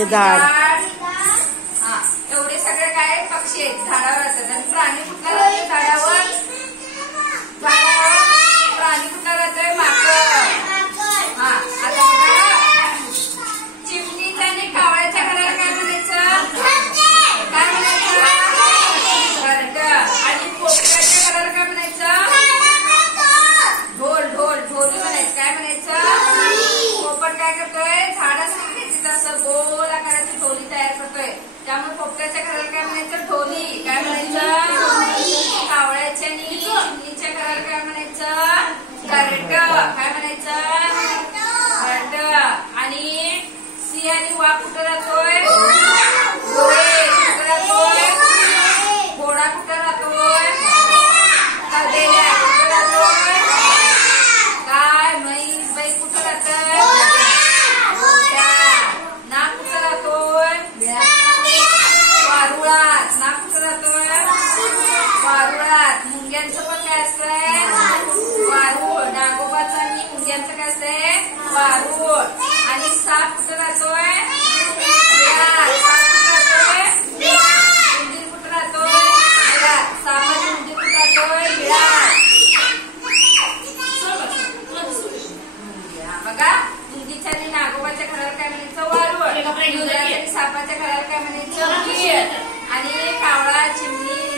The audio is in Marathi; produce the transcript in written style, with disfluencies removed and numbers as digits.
ते झाड. हा, एवढे सगळे काय पक्षी आहेत झाडावर असतात. आणि प्राणी कुठला राहतोय झाडावर? प्राणी कुठला राहतोय? माकड. हा, आता बघा, चिमणीच्या आणि कावळ्याच्या घराला काय म्हणायचं? काय म्हणायचं? घरटं. आणि पोपटाच्या घराला काय म्हणायचं? ढोल. ढोली म्हणायचं. काय म्हणायचं? पोपट काय करतोय? झाड असते की तिथं असं गोल आकाराची ढोली तयार करतोय. त्यामुळे पोपटाच्या घराला काय म्हणायचं? ढोली. काय म्हणायचं? कावळ्याच्या आणि चिमणीच्या घराला काय म्हणायचं? घरटं. काय म्हणायचं? घरटं. आणि सिंह आणि वाघ कुठं राहतोय? घोडे. कुठं राहतोय? घोडा कुठं राहतोय? तबेल्या. कुठं राहतोय? काय म्हैस बाई कुठं राहतोय? नाक कुठं राहतोय? वारुळात. नाक कुठं राहतोय? वारुळात. मुंग्यांचं पण काय असतंय? वारुळ. नागोबाचं आणि मुंग्यांचं काय असतंय? वारुळ. आणि साप कुठं राहतोय? बिळात. साप कुठं राहतोय? उंदीर कुठं राहतोय? बिळात. साप आणि उंदीर कुठं राहतोय? बिळात. बघा, उंदीच्या आणि नागोबाच्या घराला काय म्हणायचं? वारुळ. आणि सापाच्या घराला काय म्हणायचं? बीळ. आणि कावळा, चिमणी,